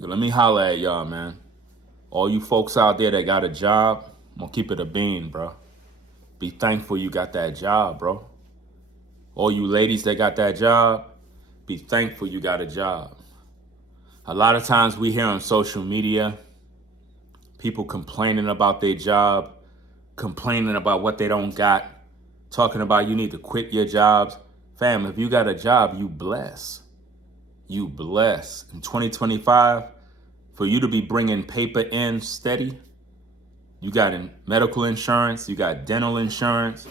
Yo, let me holler at y'all, man. All you folks out there that got a job, I'm gonna keep it a bean, bro. Be thankful you got that job, bro. All you ladies that got that job, be thankful you got a job. A lot of times we hear on social media people complaining about their job, complaining about what they don't got, talking about you need to quit your jobs. Fam, if you got a job, you bless. You bless. In 2025, for you to be bringing paper in steady, you got medical insurance, you got dental insurance,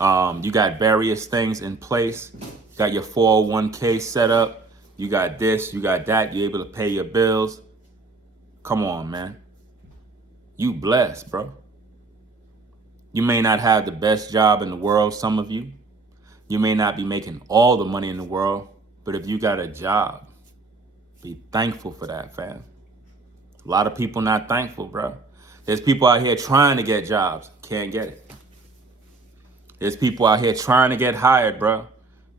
you got various things in place, you got your 401k set up, you got this, you got that, you're able to pay your bills. Come on, man. You blessed, bro. You may not have the best job in the world, some of you. You may not be making all the money in the world, but if you got a job, be thankful for that, fam. A lot of people not thankful, bro. There's people out here trying to get jobs, can't get it. There's people out here trying to get hired, bro,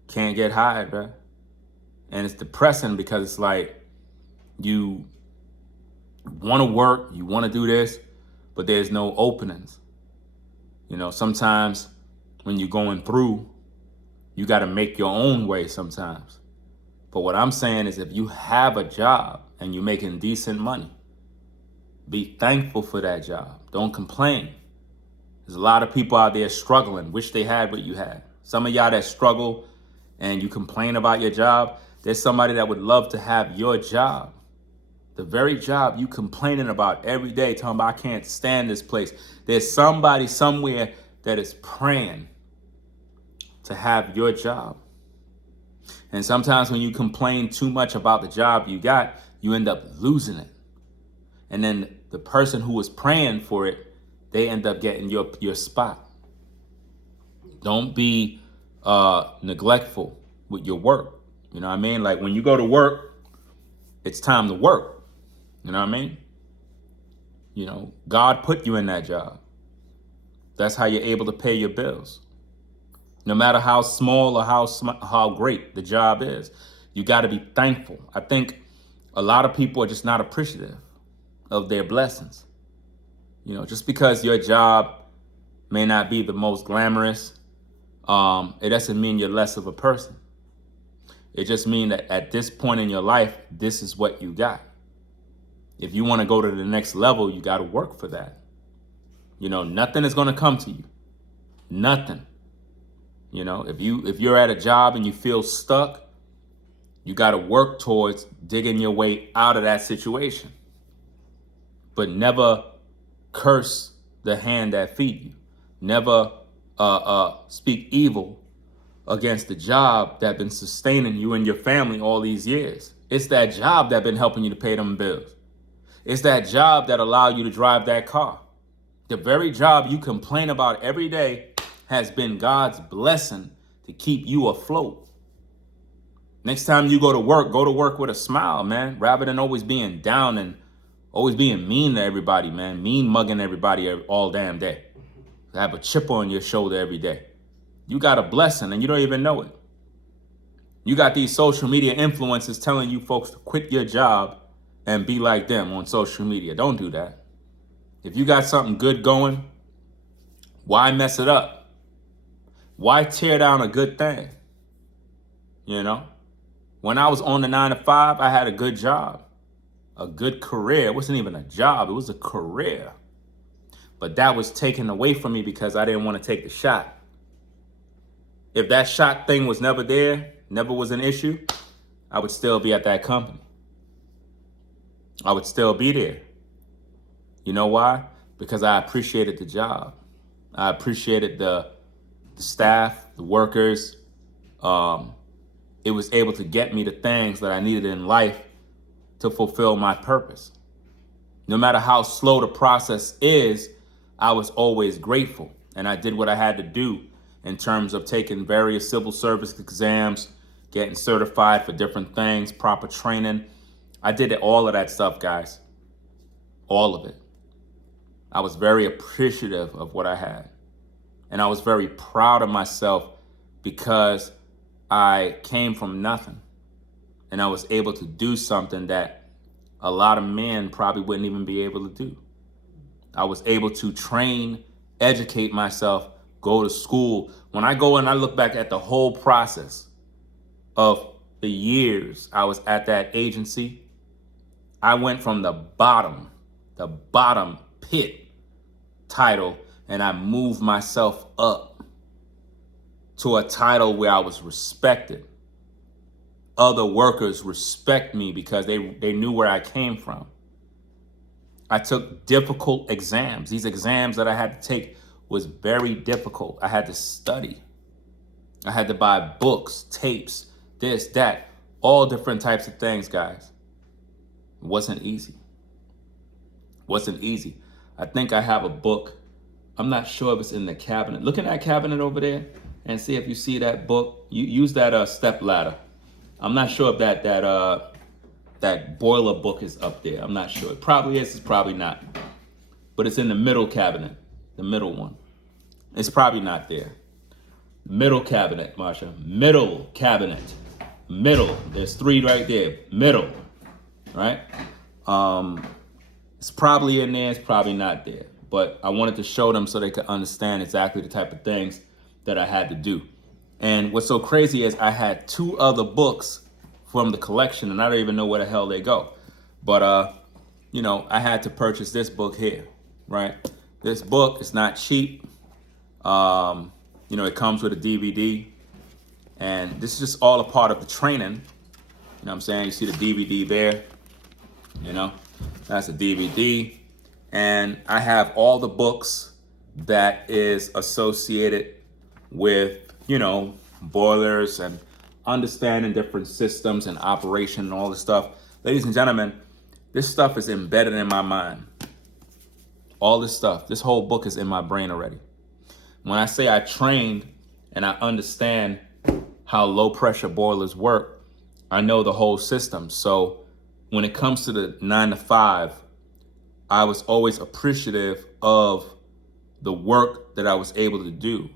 can't get hired, bro. And it's depressing because it's like you want to work, you want to do this, but there's no openings. You know, sometimes when you're going through, you got to make your own way sometimes. But what I'm saying is if you have a job and you're making decent money, be thankful for that job. Don't complain. There's a lot of people out there struggling, wish they had what you had. Some of y'all that struggle and you complain about your job, there's somebody that would love to have your job. The very job you complaining about every day, talking about, I can't stand this place. There's somebody somewhere that is praying to have your job. And sometimes when you complain too much about the job you got, you end up losing it. And then the person who was praying for it, they end up getting your spot. Don't be neglectful with your work. You know what I mean? Like when you go to work, it's time to work. You know what I mean? You know, God put you in that job. That's how you're able to pay your bills. No matter how small or how great the job is, you got to be thankful. I think a lot of people are just not appreciative of their blessings. You know, just because your job may not be the most glamorous, it doesn't mean you're less of a person. It just means that at this point in your life, this is what you got. If you want to go to the next level, you got to work for that. You know, nothing is going to come to you. Nothing. You know, if you're at a job and you feel stuck, you got to work towards digging your way out of that situation. But never curse the hand that feed you. Never speak evil against the job that been sustaining you and your family all these years. It's that job that been helping you to pay them bills. It's that job that allowed you to drive that car. The very job you complain about every day has been God's blessing to keep you afloat. Next time you go to work with a smile, man, rather than always being down and always being mean to everybody, man. Mean mugging everybody all damn day. Have a chip on your shoulder every day. You got a blessing and you don't even know it. You got these social media influencers telling you folks to quit your job and be like them on social media. Don't do that. If you got something good going, why mess it up? Why tear down a good thing? You know, when I was on the 9 to 5, I had a good job, a good career. It wasn't even a job. It was a career. But that was taken away from me because I didn't want to take the shot. If that shot thing was never there, never was an issue, I would still be at that company. I would still be there. You know why? Because I appreciated the job. I appreciated the staff, the workers. It was able to get me the things that I needed in life to fulfill my purpose. No matter how slow the process is, I was always grateful. And I did what I had to do in terms of taking various civil service exams, getting certified for different things, proper training. I did all of that stuff, guys. All of it. I was very appreciative of what I had. And I was very proud of myself because I came from nothing. And I was able to do something that a lot of men probably wouldn't even be able to do. I was able to train, educate myself, go to school. When I go and I look back at the whole process of the years I was at that agency, I went from the bottom pit title, and I moved myself up to a title where I was respected. Other workers respect me because they knew where I came from. I took difficult exams. These exams that I had to take was very difficult. I had to study. I had to buy books, tapes, this, that, all different types of things, guys. It wasn't easy. Wasn't easy. I think I have a book. I'm not sure if it's in the cabinet. Look in that cabinet over there and see if you see that book. You use that step ladder. I'm not sure if that boiler book is up there. I'm not sure. It probably is. It's probably not. But it's in the middle cabinet, the middle one. It's probably not there. Middle cabinet, Marsha. Middle cabinet. Middle. There's 3 right there. Middle. Right? It's probably in there. It's probably not there. But I wanted to show them so they could understand exactly the type of things that I had to do. And what's so crazy is I had 2 other books from the collection, and I don't even know where the hell they go. But, I had to purchase this book here, right? This book is not cheap. It comes with a DVD. And this is just all a part of the training. You know what I'm saying? You see the DVD there. That's a DVD. And I have all the books that is associated with, boilers and understanding different systems and operation and all this stuff. Ladies and gentlemen, this stuff is embedded in my mind. All this stuff, this whole book is in my brain already. When I say I trained and I understand how low pressure boilers work, I know the whole system. So when it comes to the 9 to 5, I was always appreciative of the work that I was able to do.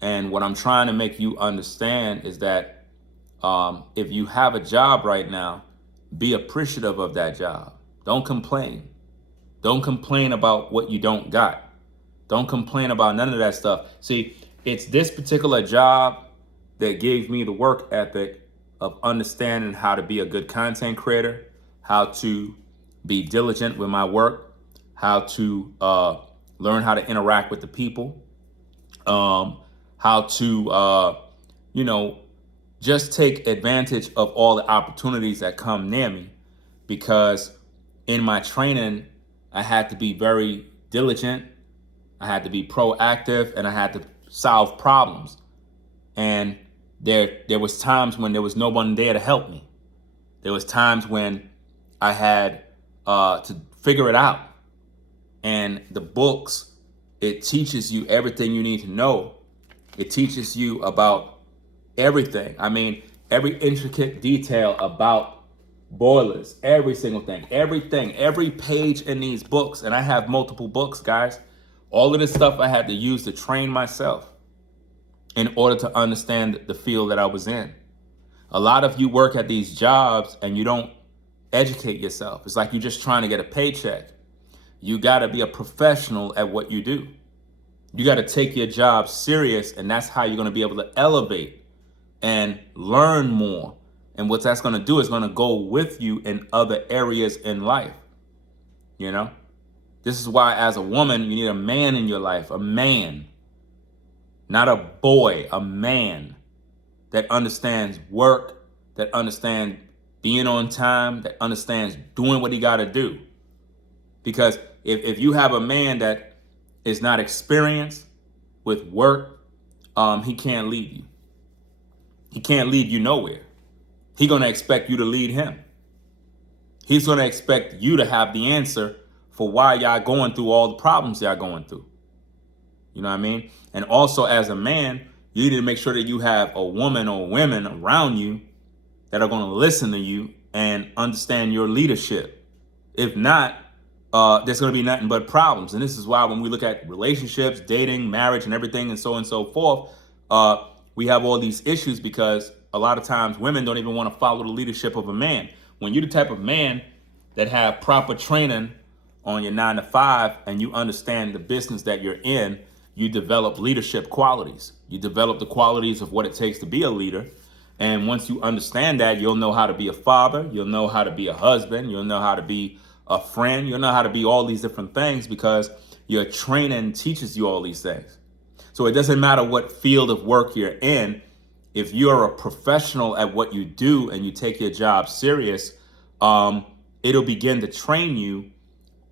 And what I'm trying to make you understand is that if you have a job right now, be appreciative of that job. Don't complain. Don't complain about what you don't got. Don't complain about none of that stuff. See, it's this particular job that gave me the work ethic of understanding how to be a good content creator, how to be diligent with my work, how to learn how to interact with the people, how to, just take advantage of all the opportunities that come near me. Because in my training, I had to be very diligent, I had to be proactive, and I had to solve problems. And there was times when there was no one there to help me. There was times when I had to figure it out. And the books, it teaches you everything you need to know. It teaches you about everything. I mean, every intricate detail about boilers, every single thing, everything, every page in these books. And I have multiple books, guys. All of this stuff I had to use to train myself in order to understand the field that I was in. A lot of you work at these jobs and you don't educate yourself. It's like you're just trying to get a paycheck. You got to be a professional at what you do. You got to take your job serious, and that's how you're going to be able to elevate and learn more. And what that's going to do is going to go with you in other areas in life. This is why as a woman, you need a man in your life, a man, not a boy, a man that understands work, that understands being on time, that understands doing what he got to do. Because if you have a man that is not experienced with work, he can't lead you. He can't lead you nowhere. He's going to expect you to lead him. He's going to expect you to have the answer for why y'all going through all the problems y'all going through. You know what I mean? And also as a man, you need to make sure that you have a woman or women around you that are going to listen to you and understand your leadership. If not, there's going to be nothing but problems. And this is why when we look at relationships, dating, marriage, and everything and so forth, we have all these issues because a lot of times women don't even want to follow the leadership of a man. When you're the type of man that have proper training on your 9 to 5 and you understand the business that you're in, you develop leadership qualities. You develop the qualities of what it takes to be a leader. And once you understand that, you'll know how to be a father. You'll know how to be a husband. You'll know how to be a friend. You'll know how to be all these different things because your training teaches you all these things. So it doesn't matter what field of work you're in. If you're a professional at what you do and you take your job serious, it'll begin to train you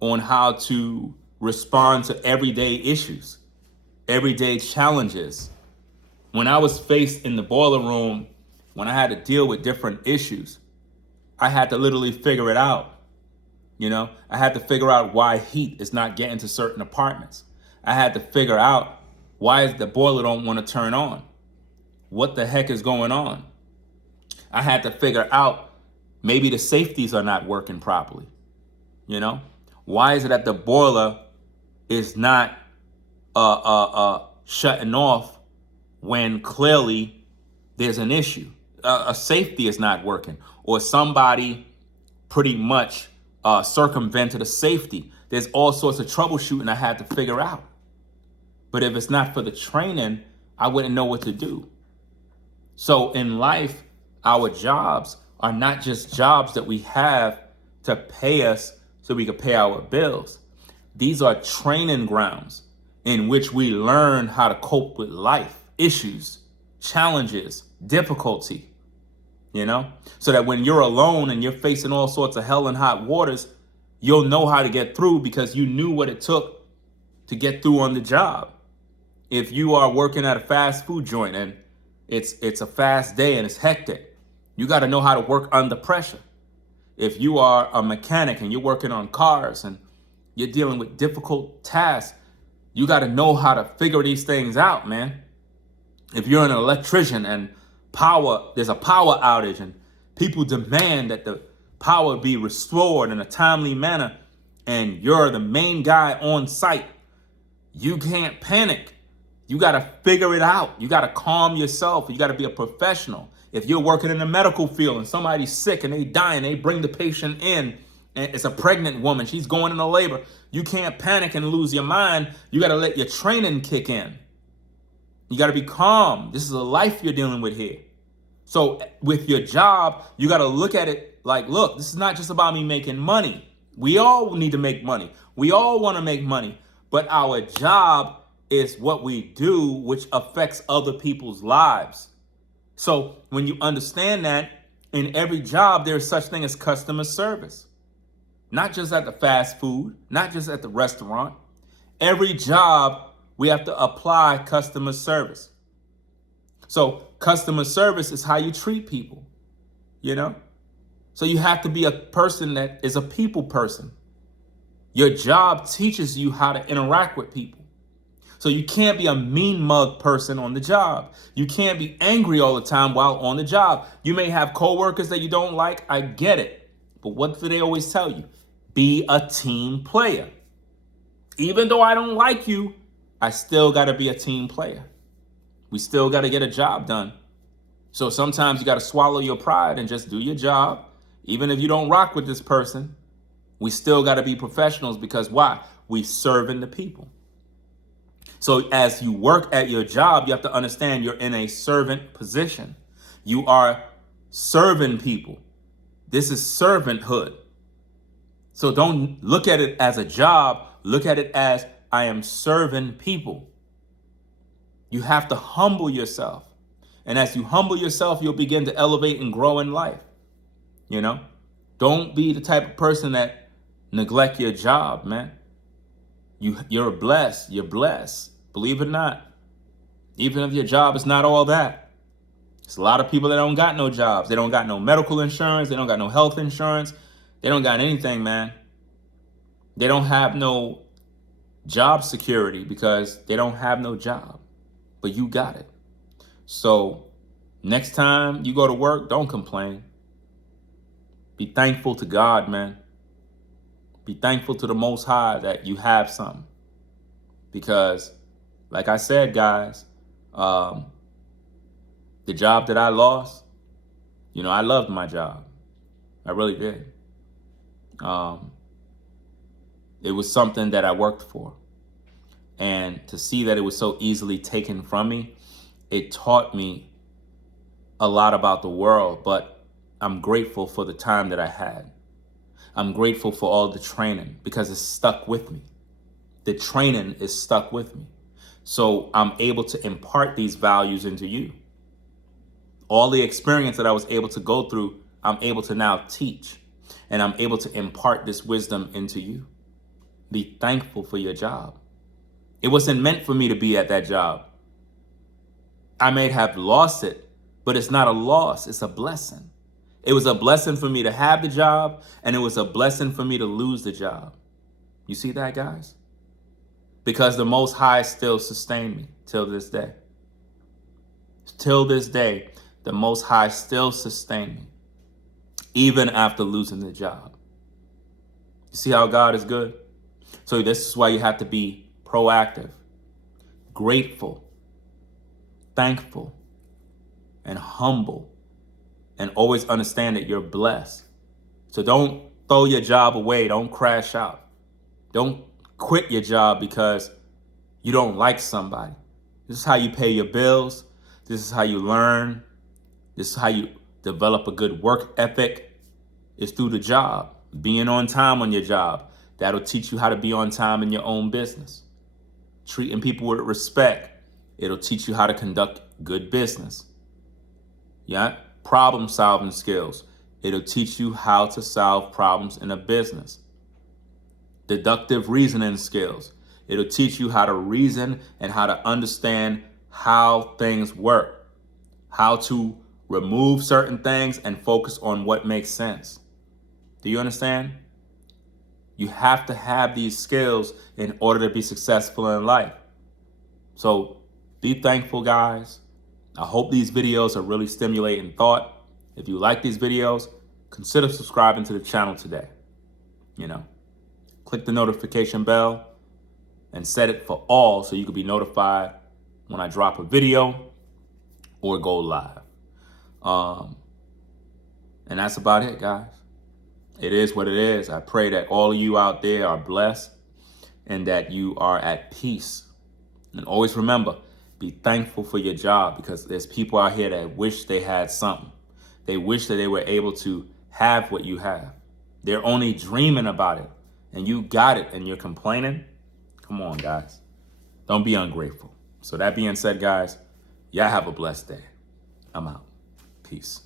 on how to respond to everyday issues, everyday challenges. When I was faced in the boiler room, when I had to deal with different issues, I had to literally figure it out. I had to figure out why heat is not getting to certain apartments. I had to figure out why the boiler don't want to turn on. What the heck is going on? I had to figure out maybe the safeties are not working properly. Why is it that the boiler is not shutting off when clearly there's an issue? A safety is not working, or somebody pretty much circumvented a safety. There's all sorts of troubleshooting I had to figure out. But if it's not for the training, I wouldn't know what to do. So in life, our jobs are not just jobs that we have to pay us so we can pay our bills. These are training grounds in which we learn how to cope with life, issues, challenges, difficulty, so that when you're alone and you're facing all sorts of hell and hot waters, you'll know how to get through because you knew what it took to get through on the job. If you are working at a fast food joint and it's a fast day and it's hectic, you got to know how to work under pressure. If you are a mechanic and you're working on cars and you're dealing with difficult tasks, you got to know how to figure these things out, man. If you're an electrician and there's a power outage and people demand that the power be restored in a timely manner and you're the main guy on site, you can't panic. You got to figure it out. You got to calm yourself. You got to be a professional. If you're working in the medical field and somebody's sick and they dying, they bring the patient in and it's a pregnant woman, she's going into labor. You can't panic and lose your mind. You got to let your training kick in. You got to be calm. This is a life you're dealing with here. So with your job, you got to look at it like, look, this is not just about me making money. We all need to make money. We all want to make money. But our job is what we do, which affects other people's lives. So when you understand that, in every job, there's such thing as customer service. Not just at the fast food, not just at the restaurant. Every job, we have to apply customer service. So customer service is how you treat people, So you have to be a person that is a people person. Your job teaches you how to interact with people. So you can't be a mean mug person on the job. You can't be angry all the time while on the job. You may have coworkers that you don't like. I get it. But what do they always tell you? Be a team player. Even though I don't like you, I still got to be a team player. We still got to get a job done. So sometimes you got to swallow your pride and just do your job. Even if you don't rock with this person, we still got to be professionals because why? We serving the people. So as you work at your job, you have to understand you're in a servant position. You are serving people. This is servanthood. So don't look at it as a job. Look at it as I am serving people. You have to humble yourself. And as you humble yourself, you'll begin to elevate and grow in life. Don't be the type of person that neglect your job, man. You're blessed. You're blessed. Believe it or not. Even if your job is not all that. There's a lot of people that don't got no jobs. They don't got no medical insurance. They don't got no health insurance. They don't got anything, man. They don't have no job security because they don't have no job. But you got it. So next time you go to work, don't complain. Be thankful to God, man. Be thankful to the Most High that you have something. Because, like I said, guys, the job that I lost, I loved my job. I really did. Um, it was something that I worked for. And to see that it was so easily taken from me, it taught me a lot about the world, but I'm grateful for the time that I had. I'm grateful for all the training because it's stuck with me. The training is stuck with me. So I'm able to impart these values into you. All the experience that I was able to go through, I'm able to now teach. And I'm able to impart this wisdom into you. Be thankful for your job. It wasn't meant for me to be at that job. I may have lost it, but it's not a loss, it's a blessing. It was a blessing for me to have the job, and it was a blessing for me to lose the job. You see that, guys? Because the Most High still sustained me till this day. Till this day, the Most High still sustained me, even after losing the job. You see how God is good? So this is why you have to be proactive, grateful, thankful, and humble, and always understand that you're blessed. So don't throw your job away. Don't crash out. Don't quit your job because you don't like somebody. This is how you pay your bills. This is how you learn. This is how you develop a good work ethic. It's through the job, being on time on your job. That'll teach you how to be on time in your own business. Treating people with respect. It'll teach you how to conduct good business. Yeah, problem solving skills. It'll teach you how to solve problems in a business. Deductive reasoning skills. It'll teach you how to reason and how to understand how things work, how to remove certain things and focus on what makes sense. Do you understand? You have to have these skills in order to be successful in life. So be thankful, guys. I hope these videos are really stimulating thought. If you like these videos, consider subscribing to the channel today. Click the notification bell and set it for all so you can be notified when I drop a video or go live. And that's about it, guys. It is what it is. I pray that all of you out there are blessed and that you are at peace. And always remember, be thankful for your job, because there's people out here that wish they had something. They wish that they were able to have what you have. They're only dreaming about it, and you got it and you're complaining. Come on, guys. Don't be ungrateful. So that being said, guys, y'all have a blessed day. I'm out. Peace.